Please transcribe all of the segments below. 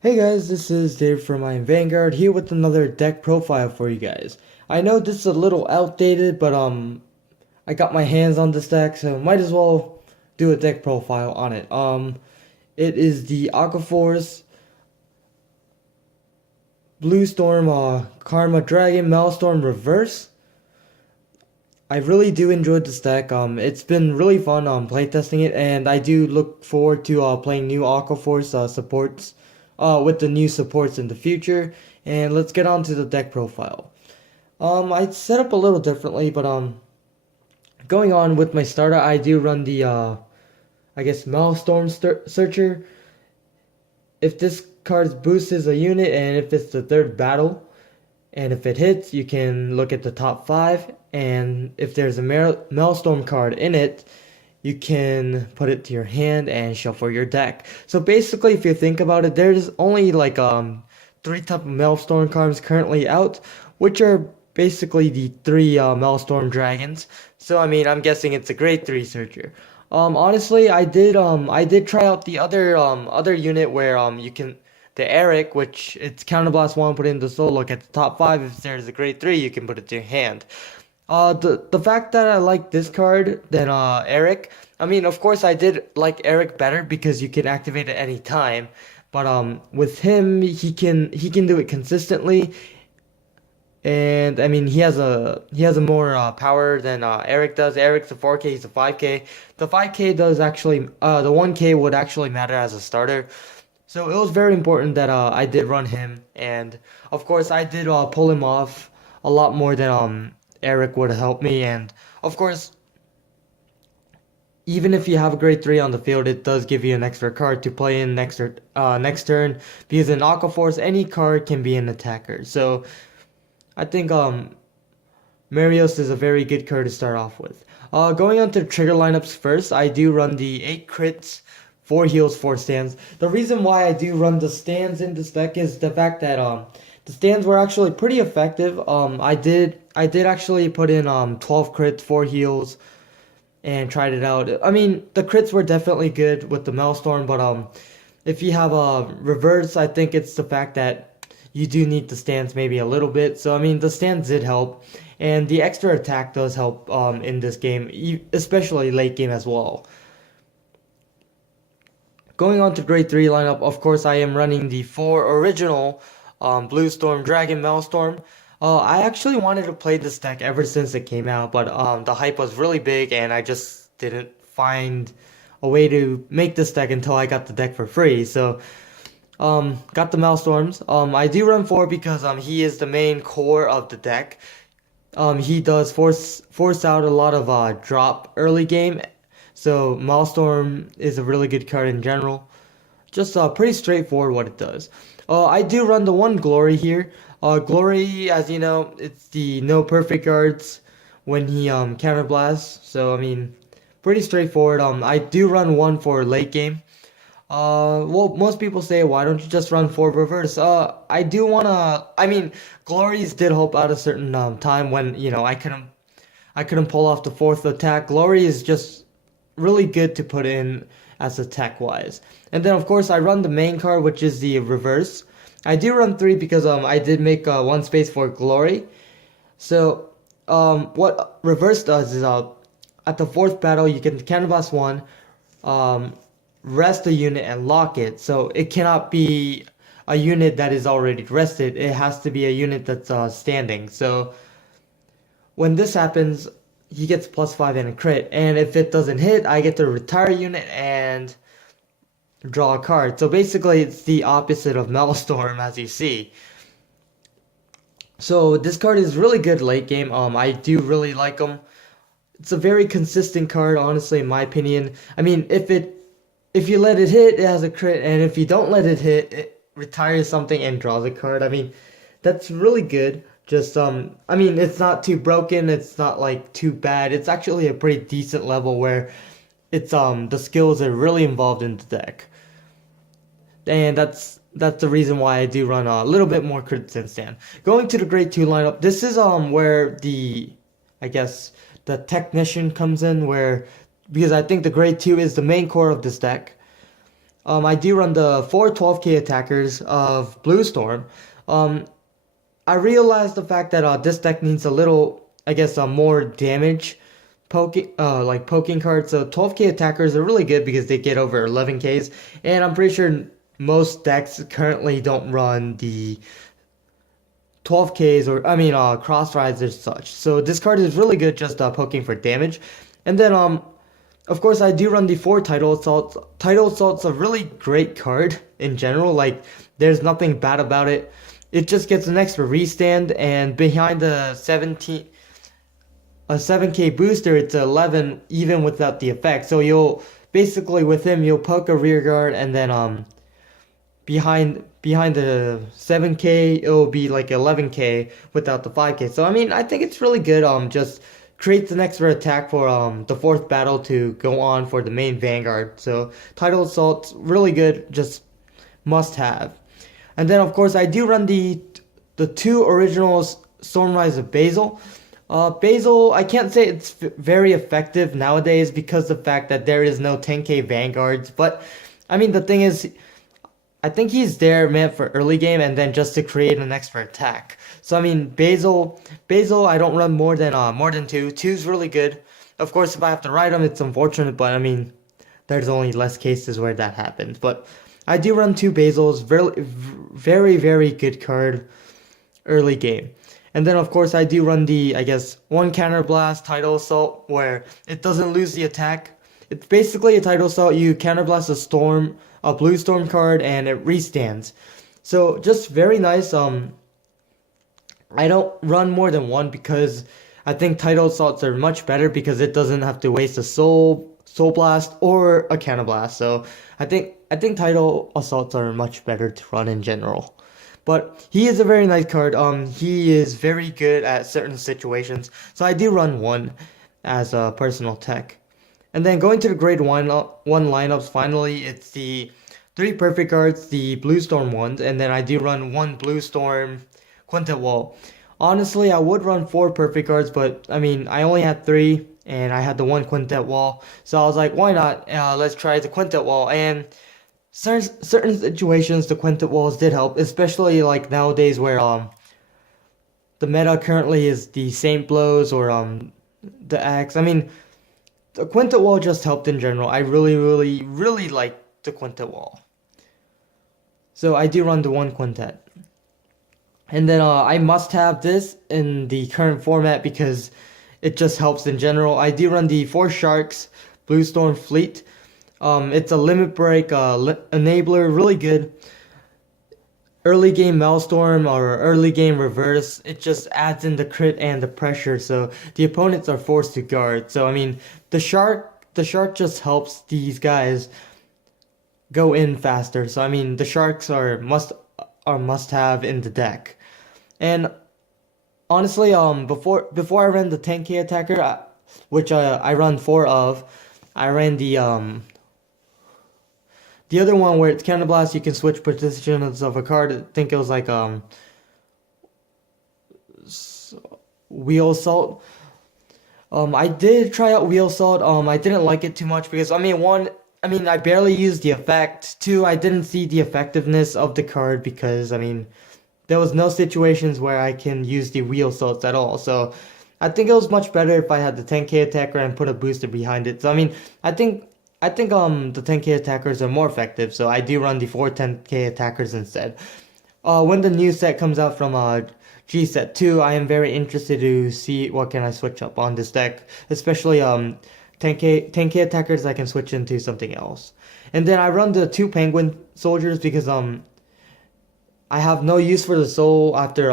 Hey guys, this is Dave from my Vanguard here with another deck profile for you guys. I know this is a little outdated, but I got my hands on this deck, so might as well do a deck profile on it. It is the Aquaforce Blue Storm Karma Dragon Maelstrom Reverse. I really do enjoy this deck. It's been really fun playtesting it, and I do look forward to playing new Aquaforce supports with the new supports in the future. And let's get on to the deck profile. I set up a little differently, but going on with my starter, I do run the I guess Maelstrom Searcher. If this card boosts a unit, and if it's the third battle, and if it hits, you can look at the top 5, and if there's a Maelstrom card in it, you can put it to your hand and shuffle your deck. So basically, if you think about it, there's only like 3 type of Maelstrom cards currently out, which are basically the 3 Maelstrom dragons. So I mean, I'm guessing it's a grade 3 searcher. Honestly, I did try out the other unit where you can the Eric, which it's Counterblast 1, put it in the soul, look at the top 5, if there's a grade 3, you can put it to your hand. The fact that I like this card than Eric, I mean, of course I did like Eric better because you can activate it any time, but with him he can do it consistently, and I mean he has a more power than Eric does. Eric's a 4K, he's a 5K. The 5K does actually the 1K would actually matter as a starter. So it was very important that I did run him, and of course I did pull him off a lot more than Eric would help me. And of course, even if you have a grade 3 on the field, it does give you an extra card to play in next turn, because in Aquaforce any card can be an attacker. So I think Marios is a very good card to start off with. Going on to the trigger lineups first, I do run the 8 crits, 4 heals, 4 stands. The reason why I do run the stands in this deck is the fact that the stands were actually pretty effective. I did actually put in 12 crits, 4 heals, and tried it out. I mean, the crits were definitely good with the Maelstrom, but if you have a reverse, I think it's the fact that you do need the stands maybe a little bit. So I mean, the stands did help, and the extra attack does help in this game, especially late game as well. Going on to grade 3 lineup, of course I am running the 4 original Blue Storm Dragon Maelstrom. I actually wanted to play this deck ever since it came out, but the hype was really big and I just didn't find a way to make this deck until I got the deck for free. So got the Maelstroms. I do run 4 because he is the main core of the deck. He does force out a lot of drop early game. So Maelstrom is a really good card in general. Just pretty straightforward what it does. I do run the 1 Glory here. Glory, as you know, it's the no perfect guards when he counterblasts. So I mean, pretty straightforward. I do run 1 for late game. Well, most people say, why don't you just run 4 reverse? I do wanna. I mean, Glories did help out a certain time when I couldn't pull off the 4th attack. Glory is just really good to put in as attack wise. And then of course I run the main card, which is the reverse. I do run 3 because I did make 1 space for Glory. So what reverse does is at the 4th battle you can counterblast 1, rest a unit and lock it. So it cannot be a unit that is already rested. It has to be a unit that's standing. So when this happens, he gets +5 and a crit, and if it doesn't hit, I get to retire a unit and draw a card. So basically it's the opposite of Maelstrom, as you see. So this card is really good late game. I do really like him. It's a very consistent card, honestly, in my opinion. I mean, if you let it hit, it has a crit, and if you don't let it hit, it retires something and draws a card. I mean, that's really good. Just I mean, it's not too broken, it's not like too bad. It's actually a pretty decent level where it's the skills are really involved in the deck. And that's the reason why I do run a little bit more crits than stand. Going to the grade 2 lineup, this is where I guess the technician comes in, where because I think the grade 2 is the main core of this deck. I do run the 4 12k attackers of Blue Storm. Um, I realized the fact that this deck needs a little, I guess, more damage poking cards. So 12k attackers are really good because they get over 11k's, and I'm pretty sure most decks currently don't run the 12k's or cross rides or such. So this card is really good just poking for damage. And then of course I do run the 4 Tidal Assaults. Tidal Assault's a really great card in general. Like, there's nothing bad about it. It just gets an extra restand, and behind the 7k booster, it's 11 even without the effect. So you'll basically, with him, you'll poke a rear guard, and then behind the 7k it'll be like 11k without the 5k. So I mean, I think it's really good. Just creates an extra attack for the 4th battle to go on for the main Vanguard. So Tidal Assault's really good, just must have. And then of course I do run the 2 original Stormrise of Basil. Basil, I can't say it's very effective nowadays because of the fact that there is no 10k Vanguards. But I mean, the thing is, I think he's there meant for early game and then just to create an extra attack. So I mean, Basil, I don't run more than 2. 2's really good. Of course, if I have to ride him, it's unfortunate, but I mean, there's only less cases where that happens. But I do run 2 Basils. Very, very good card early game. And then of course I do run the, I guess, 1 Counterblast Tidal Assault, where it doesn't lose the attack. It's basically a Tidal Assault. You counterblast a Blue Storm card, and it restands. So just very nice. I don't run more than 1 because I think Tidal Assaults are much better because it doesn't have to waste a Soul Blast or a Counterblast. So I think Tidal Assaults are much better to run in general. But he is a very nice card. He is very good at certain situations. So I do run 1 as a personal tech. And then going to the grade 1 lineups, finally, it's the 3 perfect cards, the Blue Storm ones, and then I do run 1 Blue Storm Quintet Wall. Honestly, I would run 4 perfect cards, but I mean, I only had 3, and I had the 1 Quintet Wall. So I was like, why not? Let's try the Quintet Wall. And certain situations, the Quintet Walls did help, especially like nowadays where the meta currently is the Saint Blows or the Axe. I mean, the Quintet Wall just helped in general. I really, really, really like the Quintet Wall. So I do run the 1 Quintet. And then I must have this in the current format because it just helps in general. I do run the 4 Sharks Blue Storm Fleet. It's a limit break enabler, really good. Early game Maelstrom or early game reverse, it just adds in the crit and the pressure, so the opponents are forced to guard. So I mean, the shark just helps these guys go in faster. So I mean, the sharks are must have in the deck. And honestly, before I ran the 10k attacker, which I run 4 of, I ran the other one where it's Counterblast, you can switch positions of a card. I think it was like Wheel Assault. I did try out Wheel Assault. I didn't like it too much because I barely used the effect. 2, I didn't see the effectiveness of the card because there was no situations where I can use the Wheel Assaults at all. So I think it was much better if I had the 10k attacker and put a booster behind it. So I think the 10k attackers are more effective, so I do run the 4 10k attackers instead. When the new set comes out from G Set 2, I am very interested to see what can I switch up on this deck, especially 10k attackers I can switch into something else. And then I run the 2 Penguin Soldiers because I have no use for the soul after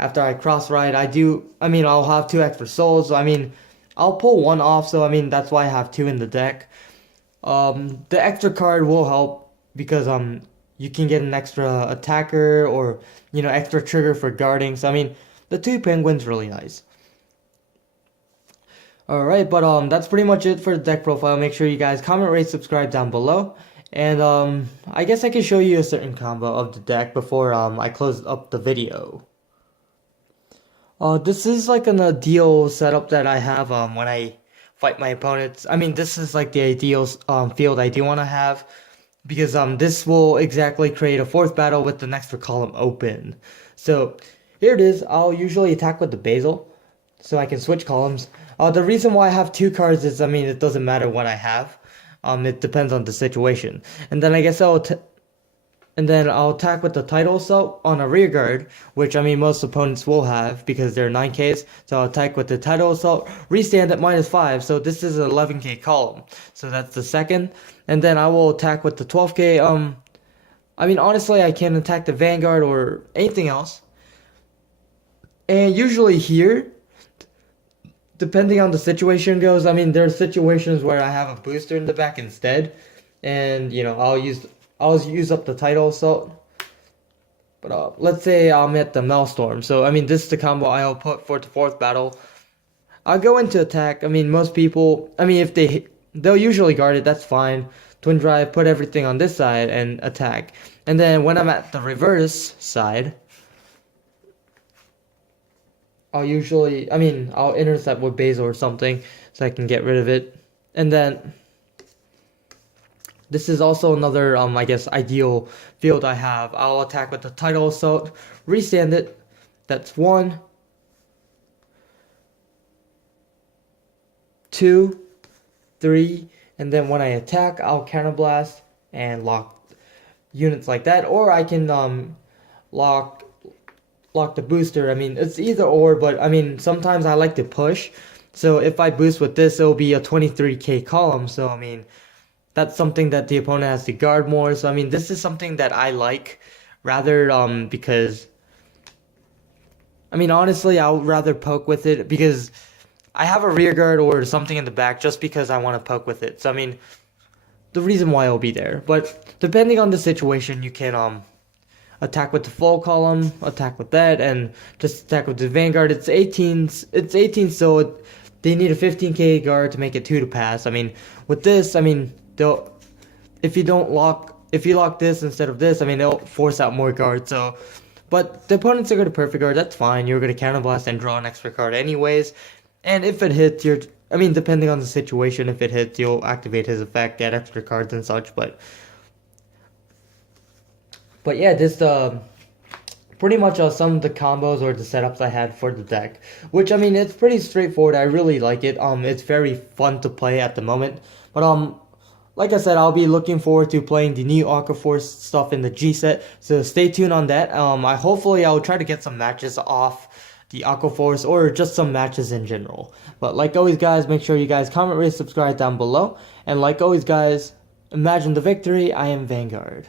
I cross ride. I'll have 2 extra souls, so I'll pull 1 off, so that's why I have 2 in the deck. The extra card will help because you can get an extra attacker or extra trigger for guarding. So the 2 penguins really nice. Alright, but that's pretty much it for the deck profile. Make sure you guys comment, rate, subscribe down below. And I guess I can show you a certain combo of the deck before I close up the video. This is like an ideal setup that I have when I fight my opponents. This is like the ideal field I do want to have. because this will exactly create a fourth battle with the next column open. So here it is. I'll usually attack with the Basil, so I can switch columns. The reason why I have two cards is, I mean, it doesn't matter what I have. It depends on the situation. And then I guess I'll attack with the Title Assault on a rear guard, which I mean most opponents will have because they're 9Ks. So I'll attack with the Title Assault, restand at -5. So this is an 11K column. So that's the second. And then I will attack with the 12K. I mean, honestly, I can attack the Vanguard or anything else. And usually here, depending on the situation goes, I mean, there are situations where I have a booster in the back instead. And, you know, I'll use up the Title Assault. But let's say I'm at the Maelstrom. So, I mean, this is the combo I'll put for the fourth battle. I'll go into attack. I mean, most people, I mean, if they'll usually guard it, that's fine. Twin Drive, put everything on this side and attack. And then when I'm at the reverse side, I'll intercept with Basil or something so I can get rid of it. And then this is also another, I guess, ideal field I have. I'll attack with the Title Assault, restand it. That's 1, 2, 3, and then when I attack, I'll counterblast and lock units like that. Or I can lock the booster. I mean, it's either or, but I mean, sometimes I like to push. So if I boost with this, it'll be a 23K column. So I mean, that's something that the opponent has to guard more. So I mean, this is something that I like rather because I mean, honestly, I would rather poke with it because I have a rear guard or something in the back just because I want to poke with it. So I mean, the reason why it'll be there. But depending on the situation, you can attack with the full column, attack with that, and just attack with the Vanguard. It's 18, so they need a 15K guard to make it 2 to pass. I mean, with this, I mean, if you lock this instead of this, I mean, they'll force out more guards. So, but the opponents are going to perfect guard. That's fine. You're going to counterblast and draw an extra card anyways. And if it hits, I mean, depending on the situation, if it hits, you'll activate his effect, get extra cards and such. But yeah, this pretty much some of the combos or the setups I had for the deck, which I mean, it's pretty straightforward. I really like it. It's very fun to play at the moment. But like I said, I'll be looking forward to playing the new Aqua Force stuff in the G set. So stay tuned on that. Hopefully I'll try to get some matches off the Aqua Force or just some matches in general. But like always, guys, make sure you guys comment, rate, subscribe down below. And like always, guys, imagine the victory. I am Vanguard.